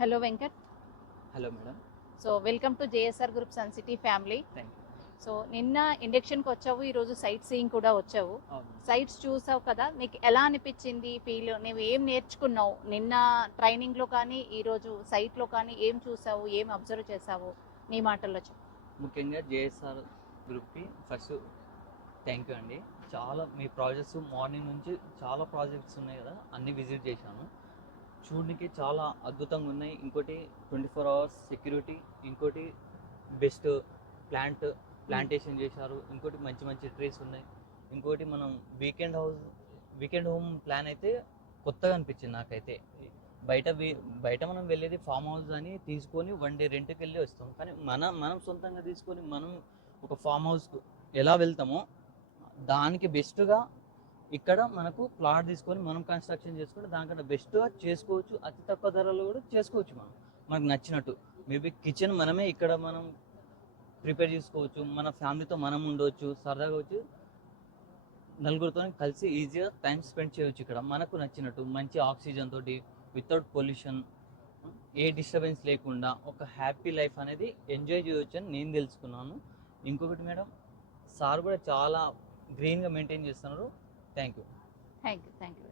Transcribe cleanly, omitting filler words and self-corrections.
Hello, Venkat. Hello madam. So, welcome to JSR Group Sun City family. Thank you. So నిన్న ఇండక్షన్కి వచ్చావు, ఈరోజు sight seeing కూడా వచ్చావు. అవును. సైట్స్ చూసావు కదా, నీకు ఎలా అనిపించింది ఫీల్? నువ్వు ఏం నేర్చుకున్నావు నిన్న ట్రైనింగ్లో కానీ ఈరోజు సైట్లో కానీ? ఏం చూసావు, ఏం అబ్జర్వ్ చేసావు? నీ మాటల్లో చెప్పు. ముఖ్యంగా జేఎస్ఆర్ గ్రూప్కి ఫస్ట్ థ్యాంక్ యూ అండి. చాలా మీ ప్రాజెక్ట్స్ మార్నింగ్ నుంచి చాలా ప్రాజెక్ట్స్ ఉన్నాయి కదా, అన్నీ విజిట్ చేశాను. చూడడానికి చాలా అద్భుతంగా ఉన్నాయి. ఇంకోటి 24 అవర్స్ సెక్యూరిటీ, ఇంకోటి బెస్ట్ ప్లాంటేషన్ చేశారు, ఇంకోటి మంచి మంచి ట్రీస్ ఉన్నాయి, ఇంకోటి మనం వీకెండ్ హోమ్ ప్లాన్ అయితే కొత్తగా అనిపించింది నాకైతే. బయట మనం వెళ్ళేది ఫామ్ హౌస్ అని తీసుకొని 1 డే రెంట్కి వెళ్ళి వస్తాం, కానీ మనం సొంతంగా తీసుకొని మనం ఒక ఫామ్ హౌస్కు ఎలా వెళ్తామో దానికి బెస్ట్గా ఇక్కడ మనకు ప్లాట్ తీసుకొని మనం కన్స్ట్రక్షన్ చేసుకుంటే దానికన్నా బెస్ట్గా చేసుకోవచ్చు. అతి తక్కువ ధరలో కూడా చేసుకోవచ్చు. మనకు నచ్చినట్టు మేబీ కిచెన్ మనమే ఇక్కడ మనం ప్రిపేర్ చేసుకోవచ్చు, మన ఫ్యామిలీతో మనం ఉండవచ్చు, సరదాగా వచ్చి నలుగురితో కలిసి ఈజీగా టైం స్పెండ్ చేయవచ్చు. ఇక్కడ మనకు నచ్చినట్టు మంచి ఆక్సిజన్ తోటి, వితౌట్ పొల్యూషన్, ఏ డిస్టర్బెన్స్ లేకుండా ఒక హ్యాపీ లైఫ్ అనేది ఎంజాయ్ చేయవచ్చు అని నేను తెలుసుకున్నాను. ఇంకొకటి మేడం, సార్ కూడా చాలా గ్రీన్గా మెయింటైన్ చేస్తున్నారు. Thank you. Thank you.